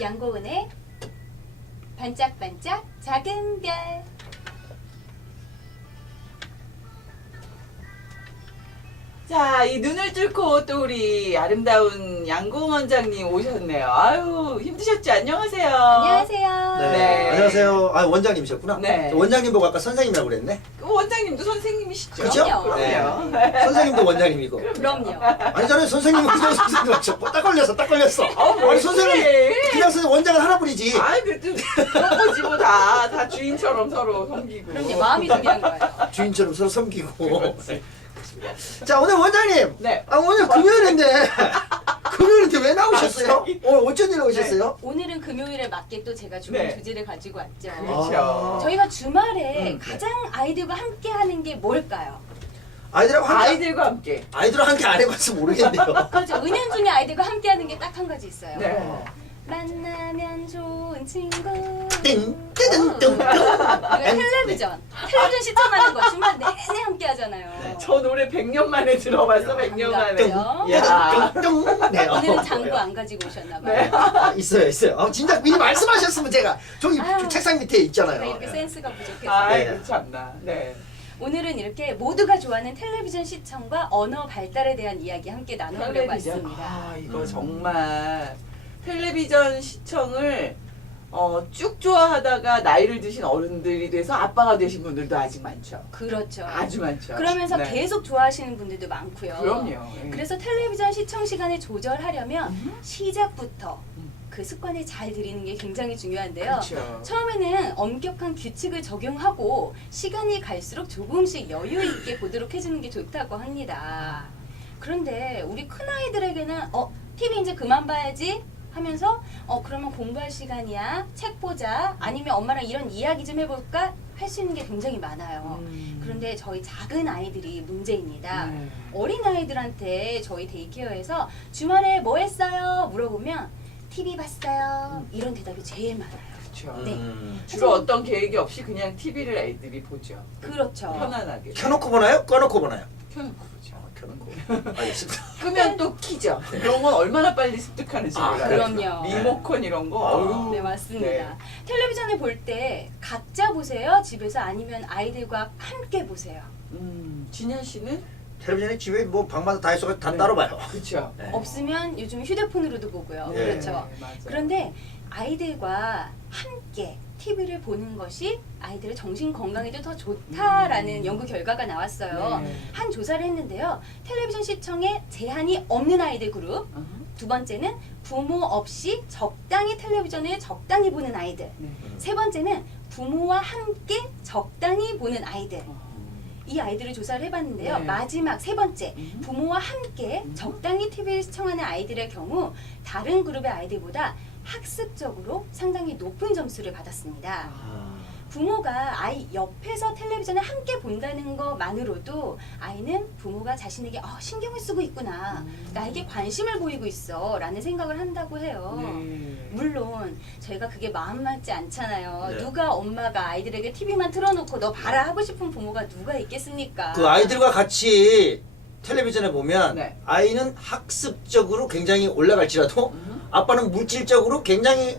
양고은의 반짝반짝 작은 별. 자, 이 눈을 뚫고 또 우리 아름다운 양고은 원장님 오셨네요. 아유, 힘드셨죠? 안녕하세요. 안녕하세요. 네. 네. 안녕하세요. 아, 원장님이셨구나. 네. 원장님 보고 아까 선생님이라고 그랬네. 원장님도 선생님이시죠? 그렇죠? 그럼요. 네. 선생님도 원장님이고. 그럼요. 아니잖아요. 선생님은 그냥 선생님이죠. 딱 걸렸어. 딱 걸렸어. 아니, 선생님. 그냥 선생님 원장은 하나뿐이지. 아이, 그런 거지 뭐 다 주인처럼 서로 섬기고. 그럼요. 마음이 중요한 거예요. 주인처럼 서로 섬기고. 그렇지. 자, 오늘 원장님. 네. 아, 오늘 금요일인데. 금요일인데 왜 나오셨어요? 오늘 어쩐 일로 오셨어요? 오늘은 금요일에 맞게 또 제가 좋은 네. 주제를 가지고 왔죠. 그렇죠. 저희가 주말에 가장 아이들과 함께 하는 게 뭘까요? 아이들하고 함께. 아이들과 함께. 아이들하고 함께 안 해봐서 모르겠네요. 그렇죠. 은연중에 아이들과 함께 하는 게 딱 한 가지 있어요. 네. 만나면 좋은 친구. 띵띵띵띵. 우리가 텔레비전 시청하는 거 주말 내내 함께 하잖아요. 저 노래 100년 만에 들어봤어, 100년 만에. 반갑고요. 야. 띵띵. 네. 오늘은 장구 안 가지고 오셨나 봐요. 네. 있어요, 있어요. 진짜 미리 말씀하셨으면 제가 저기 아유, 책상 밑에 있잖아요. 제가 이렇게 센스가 부족해서. 아이, 네. 참나. 네. 오늘은 이렇게 모두가 좋아하는 텔레비전 시청과 언어 발달에 대한 이야기 함께 나눠보려고 왔습니다. 아, 이거 정말 텔레비전 시청을 쭉 좋아하다가 나이를 드신 어른들이 돼서 아빠가 되신 분들도 아직 많죠. 그렇죠. 아주 많죠. 그러면서 네. 계속 좋아하시는 분들도 많고요. 그럼요. 예. 그래서 텔레비전 시청 시간을 조절하려면 시작부터 그 습관을 잘 들이는 게 굉장히 중요한데요. 그렇죠. 처음에는 엄격한 규칙을 적용하고 시간이 갈수록 조금씩 여유 있게 보도록 해주는 게 좋다고 합니다. 그런데 우리 큰아이들에게는 TV 이제 그만 봐야지 하면서 그러면 공부할 시간이야, 책 보자, 아니면 엄마랑 이런 이야기 좀 해볼까 할 수 있는 게 굉장히 많아요. 그런데 저희 작은 아이들이 문제입니다. 네. 어린 아이들한테 저희 데이케어에서 주말에 뭐 했어요? 물어보면 TV 봤어요. 이런 대답이 제일 많아요. 그렇죠. 네. 주로 어떤 계획이 없이 그냥 TV를 애들이 보죠. 그렇죠. 편안하게. 켜놓고 보나요? 꺼놓고 보나요? 켜놓고 보죠. 켜놓고. 알겠습니다. 끄면 또 키죠. 그런 건 얼마나 빨리 습득하는지 아, 몰라요. 그럼요. 리모컨 이런 거. 아. 어휴. 네, 맞습니다. 네. 텔레비전을 볼 때 각자 보세요? 집에서 아니면 아이들과 함께 보세요? 진현 씨는? 텔레비전에 집에 뭐 방마다 다 있어서 다 네. 따로 봐요. 그렇죠. 네. 없으면 요즘 휴대폰으로도 보고요. 네. 그렇죠. 맞아요. 그런데 아이들과 함께 TV를 보는 것이 아이들의 정신 건강에도 더 좋다라는 연구 결과가 나왔어요. 네. 한 조사를 했는데요. 텔레비전 시청에 제한이 없는 아이들 그룹. 두 번째는 부모 없이 적당히 텔레비전을 적당히 보는 아이들. 네. 세 번째는 부모와 함께 적당히 보는 아이들. 이 아이들을 조사를 해봤는데요. 네. 마지막 세 번째, 부모와 함께 적당히 TV를 시청하는 아이들의 경우 다른 그룹의 아이들보다 학습적으로 상당히 높은 점수를 받았습니다. 부모가 아이 옆에서 텔레비전을 함께 본다는 것만으로도 아이는 부모가 자신에게 신경을 쓰고 있구나, 나에게 관심을 보이고 있어 라는 생각을 한다고 해요. 네. 물론 저희가 그게 마음 맞지 않잖아요. 네. 누가 엄마가 아이들에게 TV만 틀어놓고 너 봐라 하고 싶은 부모가 누가 있겠습니까? 그 아이들과 같이 텔레비전에 보면 네. 아이는 학습적으로 굉장히 올라갈지라도 아빠는 물질적으로 굉장히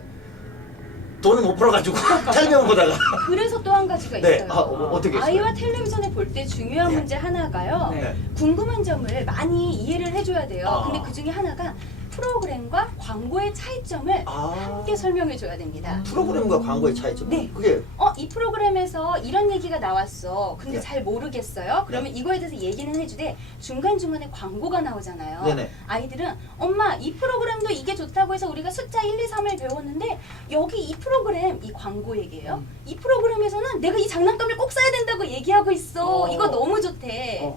돈을 못 벌어가지고 텔레비전 보다가 그래서 또 한 가지가 네. 있어요. 어떻게 있어요? 아이와 텔레비전을 볼 때 중요한 네. 문제 하나가요. 네. 궁금한 점을 많이 이해를 해줘야 돼요. 아. 근데 그 중에 하나가 프로그램과 광고의 차이점을 함께 설명해 줘야 됩니다. 프로그램과 광고의 차이점. 네. 그게 이 프로그램에서 이런 얘기가 나왔어. 근데 네. 잘 모르겠어요. 그러면 이거에 대해서 얘기는 해주되 중간중간에 광고가 나오잖아요. 네네. 아이들은 엄마 이 프로그램도 이게 좋다고 해서 우리가 숫자 1, 2, 3을 배웠는데 여기 이 프로그램, 이 광고 얘기예요. 이 프로그램에서는 내가 이 장난감을 꼭 사야 된다고 얘기하고 있어. 이거 너무 좋대.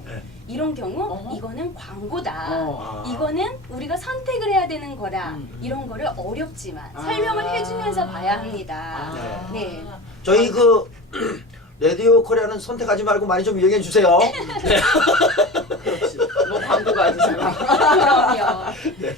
네. 이런 경우 어허. 이거는 광고다. 아. 이거는 우리가 선택을 해야 되는 거라. 이런 거를 어렵지만 설명을 해주면서 봐야 합니다. 아. 네. 저희 그 라디오 코리아는 선택하지 말고 많이 좀 이야기해 주세요. 뭐 광고가 아니잖아. 그럼요.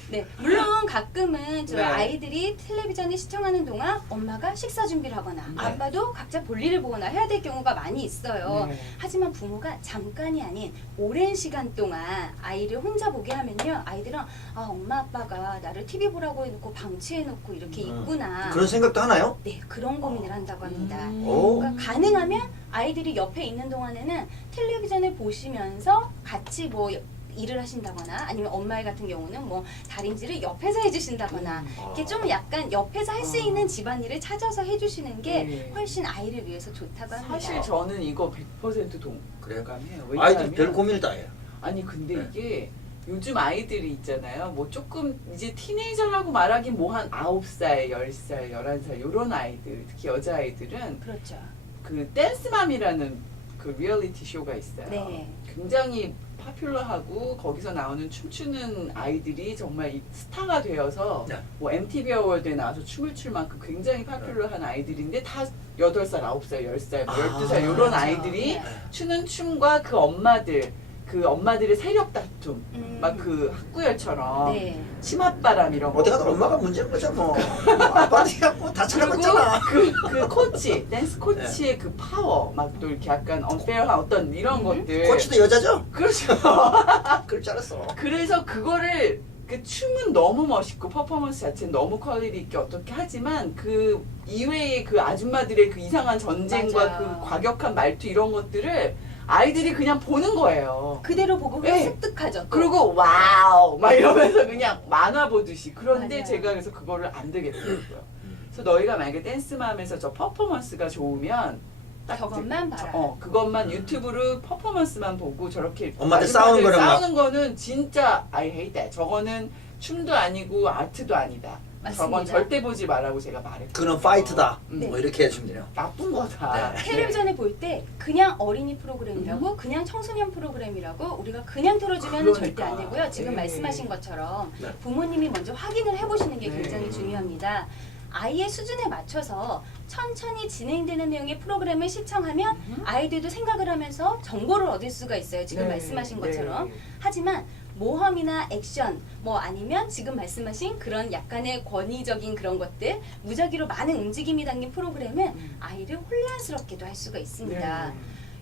네, 물론 가끔은 저 네. 아이들이 텔레비전을 시청하는 동안 엄마가 식사 준비를 하거나 네. 아빠도 각자 볼일을 보거나 해야 될 경우가 많이 있어요. 네. 하지만 부모가 잠깐이 아닌 오랜 시간 동안 아이를 혼자 보게 하면요, 아이들은 아, 엄마 아빠가 나를 TV 보라고 해놓고 방치해놓고 이렇게 있구나. 그런 생각도 하나요? 네, 그런 고민을 한다고 합니다. 오. 그러니까 가능하면 아이들이 옆에 있는 동안에는 텔레비전을 보시면서 같이 뭐 일을 하신다거나 아니면 엄마 같은 경우는 뭐 다림질을 옆에서 해주신다거나 이렇게 좀 약간 옆에서 할 수 있는 집안일을 찾아서 해주시는 게 네. 훨씬 아이를 위해서 좋다고 합니다. 사실 저는 이거 100% 그래요? 동감해요. 아이들 왜냐하면 별 고민을 다 해요. 아니 근데 네. 이게 요즘 아이들이 있잖아요. 뭐 조금 이제 티네이저라고 말하긴 뭐 한 9살, 10살, 11살 요런 아이들, 특히 여자아이들은 그렇죠. 그 댄스맘이라는 그 리얼리티 쇼가 있어요. 네. 굉장히 파퓰러하고 거기서 나오는 춤추는 아이들이 정말 이 스타가 되어서 네. 뭐 MTV 어워드에 나와서 춤을 출 만큼 굉장히 파퓰러한 아이들인데 다 8살, 9살, 10살, 뭐 12살 요런 그렇죠. 아이들이 네. 추는 춤과 그 엄마들의 세력 다툼 막 그 학구열처럼 네. 치맛바람 이런 거 어디 가도 엄마가 문제인 거죠 뭐. 아빠는 뭐다 찾아봤잖아. 그 코치, 댄스 코치의 그 파워 막 또 이렇게 약간 언페어한 어떤 이런 것들 코치도 여자죠? 그렇죠. 그럴 줄 알았어. 그래서 그거를 그 춤은 너무 멋있고 퍼포먼스 자체는 너무 퀄리티 있게 어떻게 하지만 그 이외의 그 아줌마들의 그 이상한 전쟁과 맞아요. 그 과격한 말투 이런 것들을 아이들이 그냥 보는 거예요. 그대로 보고 네. 습득하죠. 또. 그리고 와우 막 이러면서 그냥 만화 보듯이 그런데 맞아요. 제가 그래서 그거를 안 되겠더라고요. 그래서 너희가 만약에 댄스맘에서 저 퍼포먼스가 좋으면 딱 저것만 이제 봐라. 그것만 유튜브로 퍼포먼스만 보고 저렇게 엄마들 아줌마들 싸우는 거는 막- 싸우는 거는 진짜 I hate that. 저거는 춤도 아니고 아트도 아니다. 맞습니다. 저건 절대 보지 말라고 제가 말했거든요. 그는 파이트다. 네. 뭐 이렇게 해주면 돼요. 나쁜 거다. 네. 텔레비전을 볼 때 그냥 어린이 프로그램이라고 그냥 청소년 프로그램이라고 우리가 그냥 틀어주면 그러니까. 절대 안 되고요. 지금 네. 말씀하신 것처럼 네. 부모님이 먼저 확인을 해보시는 게 네. 굉장히 중요합니다. 아이의 수준에 맞춰서 천천히 진행되는 내용의 프로그램을 시청하면 아이들도 생각을 하면서 정보를 얻을 수가 있어요. 지금 네. 말씀하신 것처럼. 네. 하지만 모험이나 액션 뭐 아니면 지금 말씀하신 그런 약간의 권위적인 그런 것들 무작위로 많은 움직임이 담긴 프로그램은 아이를 혼란스럽게도 할 수가 있습니다. 네.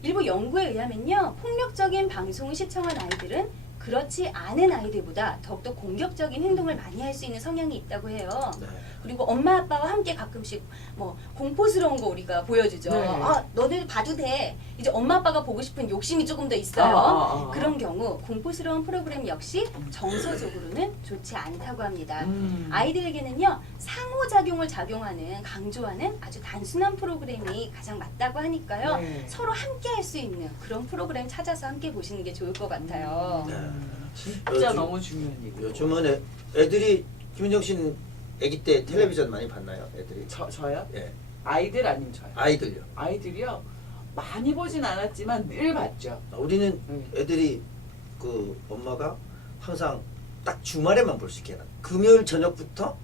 일부 연구에 의하면요, 폭력적인 방송을 시청한 아이들은 그렇지 않은 아이들보다 더욱더 공격적인 행동을 많이 할 수 있는 성향이 있다고 해요. 네. 그리고 엄마 아빠와 함께 가끔씩 뭐 공포스러운 거 우리가 보여주죠. 네. 아, 너네 봐도 돼. 이제 엄마 아빠가 보고 싶은 욕심이 조금 더 있어요. 그런 경우 공포스러운 프로그램 역시 정서적으로는 좋지 않다고 합니다. 아이들에게는요, 상호작용을 강조하는 아주 단순한 프로그램이 가장 맞다고 하니까요. 네. 서로 함께 할 수 있는 그런 프로그램 찾아서 함께 보시는 게 좋을 것 같아요. 네. 진짜 요즘- 너무 중요한 얘기. 요즘은 애들이 김은정 씨는 아기 때 텔레비전 많이 봤나요? 애들이? 저요? 예. 아이들 아니면 저요? 아이들요. 아이들이요? 많이 보진 않았지만 늘 봤죠. 우리는 네. 애들이 그 엄마가 항상 딱 주말에만 볼 수 있게 해놔. 금요일 저녁부터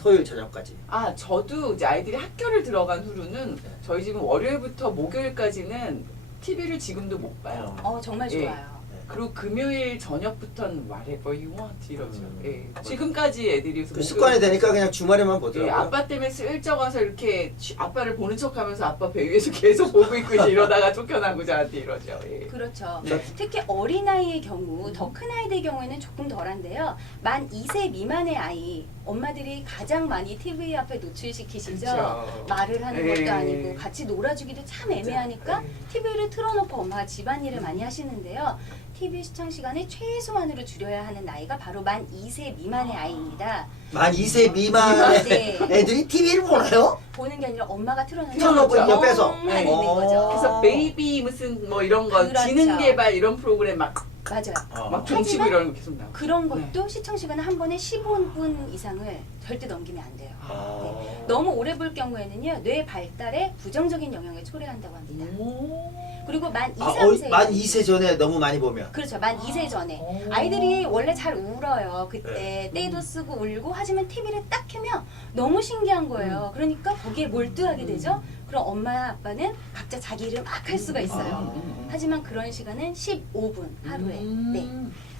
토요일 저녁까지. 아, 저도 이제 아이들이 학교를 들어간 후로는 네. 저희 집은 월요일부터 목요일까지는 TV를 지금도 못 봐요. 정말 예. 좋아요. 그리고 금요일 저녁부터는 whatever you want 이러죠. 음. 예. 지금까지 애들이 그 습관이 되니까 그냥 주말에만 예, 보더라고요. 아빠 때문에 슬쩍 와서 이렇게 아빠를 보는 척하면서 아빠 배 위에서 계속 보고 있고 이제 이러다가 쫓겨나고 저한테 이러죠. 예. 그렇죠. 네. 특히 어린아이의 경우, 더 큰 아이들 경우에는 조금 덜한데요. 만 2세 미만의 아이, 엄마들이 가장 많이 TV 앞에 노출시키시죠. 그렇죠. 말을 하는 네. 것도 아니고 같이 놀아주기도 참 애매하니까 네. TV를 틀어놓고 엄마가 집안일을 많이 하시는데요. TV 시청 시간을 최소한으로 줄여야 하는 나이가 바로 만 2세 미만의 아이입니다. 만 2세 미만의 네. 애들이 TV를 보나요? 보는 게 아니라 엄마가 틀어놓는 틀어놓고 그렇죠. 옆에서. 멍하니 네. 있는 거죠. 그래서 베이비 무슨 뭐 이런 거 그렇죠. 지능개발 이런 프로그램 막 맞아요. 종치고 하지만 이러는 거 계속 나오고. 그런 것도 시청 시간을 한 번에 15분 이상을 절대 넘기면 안 돼요. 아. 너무 오래 볼 경우에는요, 뇌 발달에 부정적인 영향을 초래한다고 합니다. 오. 그리고 만 2, 아, 3세. 만 2세 전에 너무 많이 보면. 그렇죠. 만 2세 전에. 오. 아이들이 원래 잘 울어요. 그때 네. 떼도 쓰고 울고 하지만 TV를 딱 켜면 너무 신기한 거예요. 그러니까 거기에 몰두하게 되죠. 그럼 엄마 아빠는 각자 자기 일을 막 할 수가 있어요. 하지만 그런 시간은 15분 하루에. 네.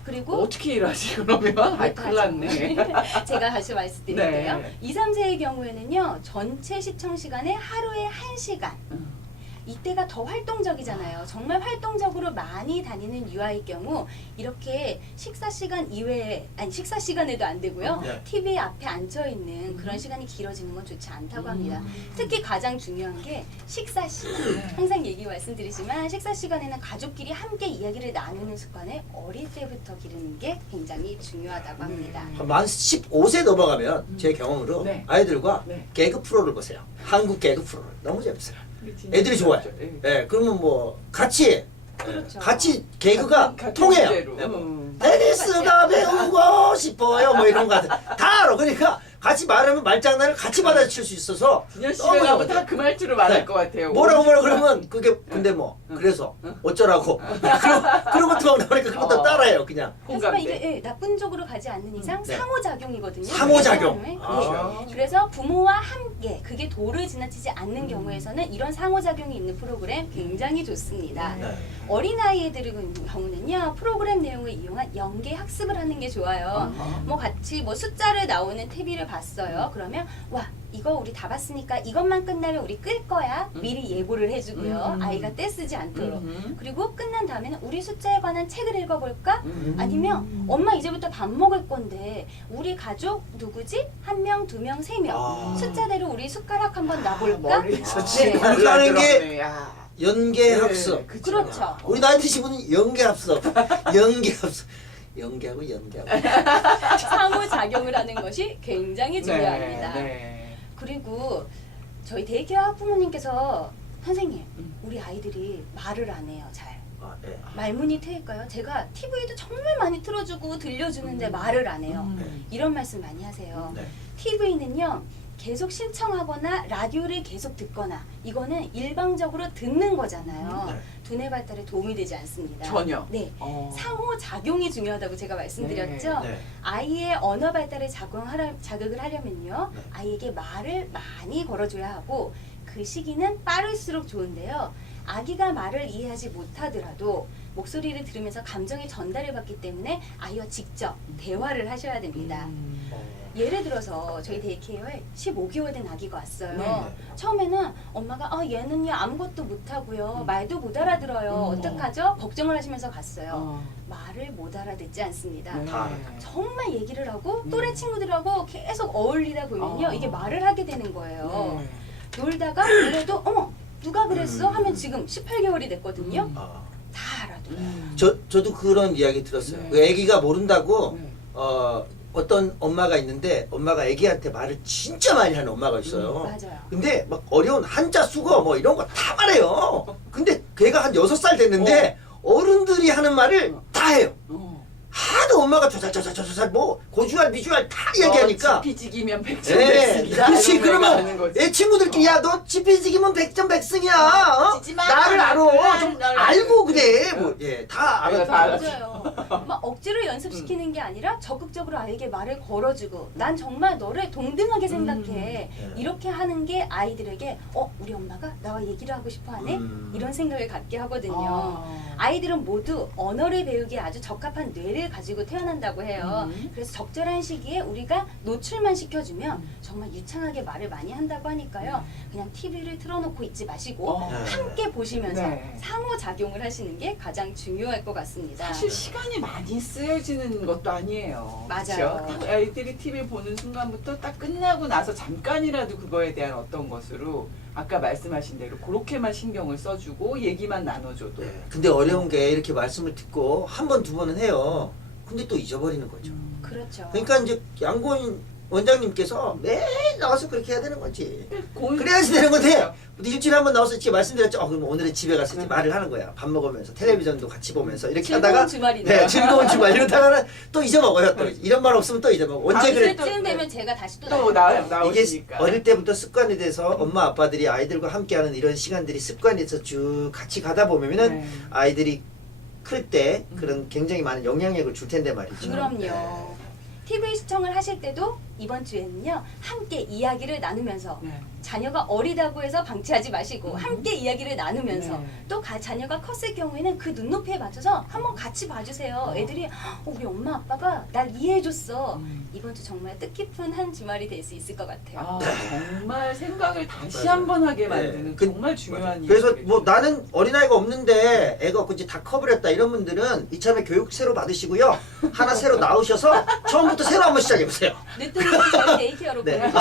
그리고 어떻게 일하지 그러면? 아, 큰일 났네. 제가 다시 말씀드릴게요. 네. 2, 3세의 경우에는요. 전체 시청 시간의 하루에 1시간. 이때가 더 활동적이잖아요. 정말 활동적으로 많이 다니는 유아일 경우 이렇게 식사 시간 이외에 아니 식사 시간에도 안 되고요. 네. TV 앞에 앉아 있는 그런 시간이 길어지는 건 좋지 않다고 합니다. 특히 가장 중요한 게 식사 시간. 항상 얘기 말씀드리지만 식사 시간에는 가족끼리 함께 이야기를 나누는 습관을 어릴 때부터 기르는 게 굉장히 중요하다고 합니다. 만 15세 넘어가면 제 경험으로 네. 아이들과 네. 개그 프로를 보세요. 한국 개그 프로를 너무 재밌어요. 애들이 좋아해. 예, 그러면 뭐 같이 그렇죠. 같이 개그가 같은 통해요. 주제로. 네, 뭐 테니스가 배우고 싶어요. 뭐 이런 거 같아. 다 알아. 그러니까 같이 말하면 말장난을 같이 받아칠 수 있어서 진현 씨가 가면 다 그 말투로 말할 네. 것 같아요. 뭐라고 그러면 그게 근데 뭐 그래서 어쩌라고 그런 것도 막 나오니까 그것도 따라해요. 그냥 하지만 이게 공감대. 예, 나쁜 쪽으로 가지 않는 이상 네. 상호작용이거든요. 상호작용. 네. 아. 그래서 부모와 함께 그게 도를 지나치지 않는 경우에서는 이런 상호작용이 있는 프로그램 굉장히 좋습니다. 네. 어린아이들의 경우는요. 프로그램 내용을 이용한 연계 학습을 하는 게 좋아요. 뭐 같이 뭐 숫자를 나오는 TV를 봤어요. 그러면 와 이거 우리 다 봤으니까 이것만 끝나면 우리 끌 거야. 미리 예고를 해주고요. 아이가 떼쓰지 않도록. 그리고 끝난 다음에는 우리 숫자에 관한 책을 읽어볼까? 아니면 엄마 이제부터 밥 먹을 건데 우리 가족 누구지? 1명, 2명, 3명. 아. 숫자대로 우리 숟가락 한번 놔볼까? 머리에서 네. 지금 그렇게 하는 게 그러네. 야. 연계 네, 학습. 그렇죠. 우리 나이 드신 분은 연계 합습. 연계 합습. 연계하고 연계하고. 상호작용을 하는 것이 굉장히 중요합니다. 네. 그리고 저희 대기업 학부모님께서 선생님 우리 아이들이 말을 안 해요 잘. 아, 네. 말문이 트일까요? 제가 TV도 정말 많이 틀어주고 들려주는데 말을 안 해요. 이런 말씀 많이 하세요. 네. TV는요 계속 신청하거나 라디오를 계속 듣거나 이거는 일방적으로 듣는 거잖아요. 네. 두뇌 발달에 도움이 되지 않습니다. 전혀. 네. 상호작용이 중요하다고 제가 말씀드렸죠. 네. 아이의 언어 발달을 자극을 하려면요. 네. 아이에게 말을 많이 걸어줘야 하고 그 시기는 빠를수록 좋은데요. 아기가 말을 이해하지 못하더라도 목소리를 들으면서 감정의 전달을 받기 때문에 아이와 직접 대화를 하셔야 됩니다. 예를 들어서 저희 데이케어에 15개월 된 아기가 왔어요. 네. 처음에는 엄마가 얘는요 아무것도 못하고요. 말도 못 알아들어요. 어떡하죠? 걱정을 하시면서 갔어요. 말을 못 알아듣지 않습니다. 네. 다 정말 얘기를 하고 또래 친구들하고 계속 어울리다 보면요. 이게 말을 하게 되는 거예요. 놀다가 그래도 누가 그랬어? 하면 지금 18개월이 됐거든요. 아. 다 알아들어요. 저도 그런 이야기 들었어요. 네. 그 아기가 모른다고 네. 어떤 엄마가 있는데 엄마가 아기한테 말을 진짜 많이 하는 엄마가 있어요. 맞아요. 근데 막 어려운 한자 수거 뭐 이런 거 다 말해요. 근데 걔가 한 6살 됐는데 어른들이 하는 말을 다 해요. 하도 엄마가 조살조살조살 뭐 고주알 미주알 다 얘기하니까 지피지기면 예, 백전백승이다. 그렇지. 이런 말 하는 그러면 거지. 애 친구들끼리 야 너 지피지기면 백전백승이야. 어? 지지 마. 나를 알아. 좀 나를 알고 그래. 뭐 예, 다 내가 다 알아. 알아. 맞아요. 막 억지로 연습시키는 게 아니라 적극적으로 아이에게 말을 걸어주고 난 정말 너를 동등하게 생각해. 이렇게 하는 게 아이들에게 우리 엄마가 나와 얘기를 하고 싶어 하네? 이런 생각을 갖게 하거든요. 아이들은 모두 언어를 배우기에 아주 적합한 뇌를 가지고 태어난다고 해요. 그래서 적절한 시기에 우리가 노출만 시켜주면 정말 유창하게 말을 많이 한다고 하니까요. 그냥 TV를 틀어놓고 있지 마시고 함께 보시면서 네. 상호작용을 하시는 게 가장 중요할 것 같습니다. 사실 시간이 많이 쓰여지는 것도 아니에요. 맞아요. 그쵸? 딱 아이들이 TV 보는 순간부터 딱 끝나고 나서 잠깐이라도 그거에 대한 어떤 것으로 아까 말씀하신 대로 그렇게만 신경을 써주고 얘기만 나눠줘도 네. 근데 어려운 게 이렇게 말씀을 듣고 한 번, 두 번은 해요. 근데 또 잊어버리는 거죠. 그렇죠. 그러니까 이제 양고인 원장님께서 매일 나와서 그렇게 해야 되는 거지. 고- 그래야지 되는 건데 그렇죠. 일주일에 한 번 나와서 이렇게 말씀드렸죠. 그럼 오늘은 집에 가서 이제 말을 하는 거야. 밥 먹으면서 텔레비전도 같이 보면서 이렇게 하다가 주말이네요. 네, 즐거운 주말 이러다가는 또 잊어먹어요. 또 이런 말 없으면 또 잊어먹어. 언제 그래? 밤새쯤 되면 제가 다시 또 또 나와요. 이게 나오시니까. 어릴 때부터 습관이 돼서 엄마 아빠들이 아이들과 함께하는 이런 시간들이 습관이 돼서 쭉 같이 가다 보면은 네. 아이들이 클 때 그런 굉장히 많은 영향력을 줄 텐데 말이죠. 그럼요. 네. TV 시청을 하실 때도 이번 주에는요 함께 이야기를 나누면서 네. 자녀가 어리다고 해서 방치하지 마시고 함께 이야기를 나누면서 네. 또 자녀가 컸을 경우에는 그 눈높이에 맞춰서 한번 같이 봐주세요. 애들이 우리 엄마 아빠가 날 이해해줬어. 이번 주 정말 뜻깊은 한 주말이 될 수 있을 것 같아요. 아, 정말 생각을 다시 한번 하게 만드는 그- 정말 중요한 그래서 이야기를 뭐 나는 어린아이가 없는데 애가 없고 이제 다 커버렸다 이런 분들은 이참에 교육 새로 받으시고요. 하나 새로 나오셔서 처음부터 새로 한번 시작해보세요. 늦둥이 저희 데이케어로 네. 보내요.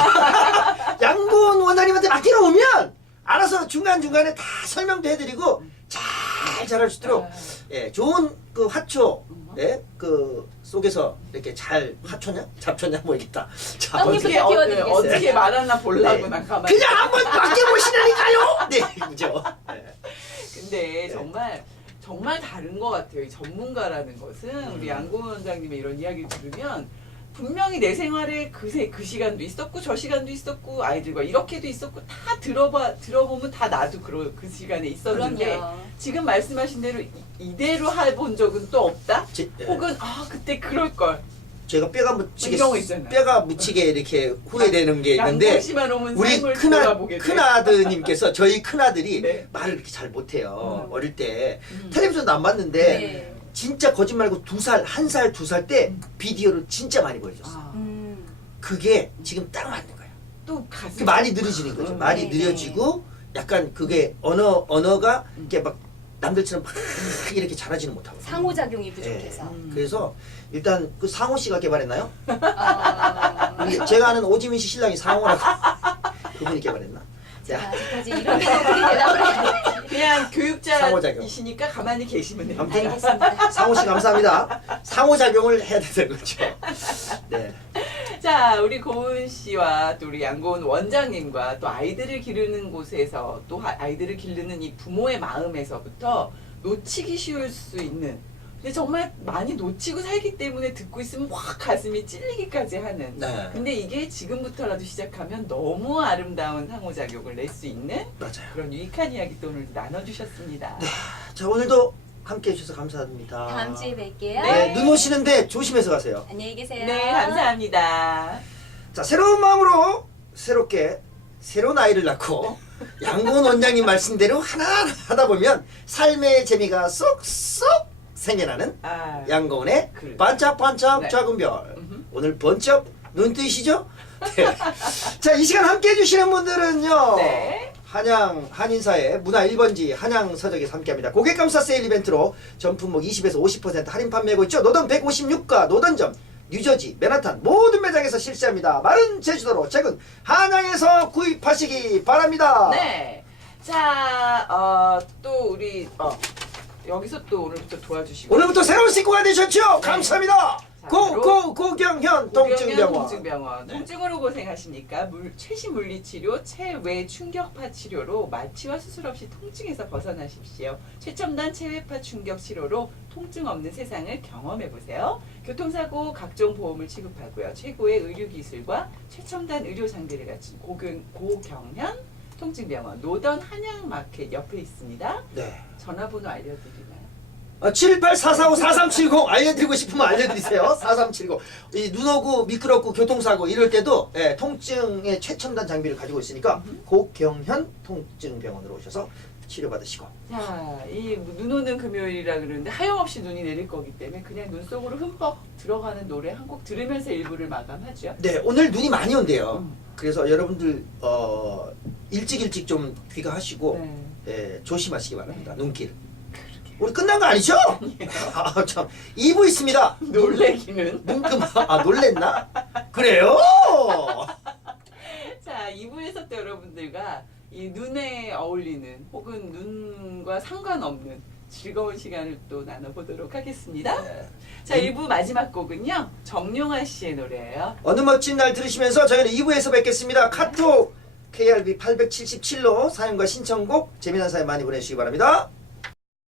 양곤 원장님한테 맡기러 오면 알아서 중간중간에 다 설명도 해드리고 잘 자랄 수 있도록 예, 좋은 그 화초 예, 그 속에서 이렇게 잘 화초냐? 잡초냐? 모르겠다. 자, 떡잎 어떻게- 부터 키워드리겠습니다. 어떻게 말하나 보려고 네. 난 가만히. 그냥 한번 맡겨보시라니까요! 네, 그죠? 네. 근데 정말 다른 것 같아요. 이 전문가라는 것은 우리 양곤 원장님의 이런 이야기를 들으면 분명히 내 생활에 그 시간도 있었고 저 시간도 있었고 아이들과 이렇게도 있었고 다 들어보면 다 나도 그 시간에 있었는데 그럼요. 지금 말씀하신 대로 이대로 해본 적은 또 없다? 예. 혹은 그때 그럴 걸. 제가 뼈가 묻히게 이런 거 있잖아요. 뼈가 묻히게 이렇게 후회되는 게 있는데 양고시만 오면 우리 삶을 돌아보게 돼. 큰아드님께서 저희 큰아들이 네. 말을 그렇게 잘 못해요. 음. 어릴 때 텔레비전도 안 봤는데 네. 진짜 거짓말 말고 2살, 1살, 2살 때 비디오를 진짜 많이 보여줬어. 아, 그게 지금 딱 맞는 거야. 또 가슴 그게 많이 느려지는 거죠. 많이 네, 느려지고 약간 그게 언어가 이렇게 막 남들처럼 막 이렇게 잘하지는 못하고. 상호작용이 부족해서. 그래서 일단 그 상호 씨가 개발했나요? 어, 제가 아는 오지민 씨 신랑이 상호라고 그분이 개발했나? 자, 아직까지 이런 것들이 대답을 안 했지. 그냥 상호작용. 교육자이시니까 가만히 계시면 돼요. 아무튼 알겠습니다. 상호 씨 감사합니다. 상호작용을 해야 되는 거죠. 네. 자, 우리 고은 씨와 또 우리 양고은 원장님과 또 아이들을 기르는 곳에서 또 아이들을 기르는 이 부모의 마음에서부터 놓치기 쉬울 수 있는 근데 정말 많이 놓치고 살기 때문에 듣고 있으면 확 가슴이 찔리기까지 하는 네. 근데 이게 지금부터라도 시작하면 너무 아름다운 상호작용을 낼 수 있는 맞아요. 그런 유익한 이야기 또 오늘 나눠주셨습니다. 자, 오늘도 함께 해주셔서 감사합니다. 다음 주에 뵐게요. 네, 눈 오시는데 조심해서 가세요. 안녕히 계세요. 네, 감사합니다. 자, 새로운 마음으로 새롭게 새로운 아이를 낳고 양곤 원장님 말씀대로 하나하나 하다 보면 삶의 재미가 쏙쏙 생겨나는 아, 양곤의 그래. 반짝반짝 네. 작은 별. 음흠. 오늘 번쩍 눈 뜨이시죠? 네. 자, 이 시간 함께 해주시는 분들은요. 네. 한양 한인사의 문화 1번지 한양서적에서 함께합니다. 고객감사 세일 이벤트로 전품목 20에서 50% 할인 판매하고 있죠. 노던 156가 노던점 뉴저지 맨하탄 모든 매장에서 실시합니다. 마른 제주도로 최근 한양에서 구입하시기 바랍니다. 네. 자, 또 우리 여기서 또 오늘부터 도와주시고 오늘부터 새로운 식구가 되셨죠? 감사합니다. 자, 고경현 통증병원. 통증병원. 네. 통증으로 고생하십니까? 최신 물리치료, 체외 충격파 치료로 마취와 수술 없이 통증에서 벗어나십시오. 최첨단 체외파 충격 치료로 통증 없는 세상을 경험해 보세요. 교통사고 각종 보험을 취급하고요. 최고의 의료 기술과 최첨단 의료 장비를 갖춘 고경현 통증병원 노던 한양마켓 옆에 있습니다. 네. 전화번호 알려드리나요? 7844544370 알려드리고 싶으면 알려드리세요. 4370. 이 눈 오고 미끄럽고 교통사고 이럴 때도 통증의 최첨단 장비를 가지고 있으니까 고경현 통증병원으로 오셔서 치료받으시고. 자, 이 눈 오는 금요일이라 그러는데 하염없이 눈이 내릴 거기 때문에 그냥 눈 속으로 흠뻑 들어가는 노래 한 곡 들으면서 일부를 마감하죠. 네, 오늘 눈이 많이 온대요. 음. 그래서 여러분들 일찍 좀 귀가하시고 네. 조심하시기 바랍니다. 눈길. 우리 끝난 거 아니죠? 아, 참. 2부 있습니다. 놀래기는. 눈금. 아, 놀랬나? 그래요? 자, 2부에서 또 여러분들과 이 눈에 어울리는 혹은 눈과 상관없는 즐거운 시간을 또 나눠보도록 하겠습니다. 네. 자, 1부 마지막 곡은요. 정용화 씨의 노래예요. 어느 멋진 날 들으시면서 저희는 2부에서 뵙겠습니다. 카톡 KRB 877로 사연과 신청곡 재미난 사연 많이 보내주시기 바랍니다.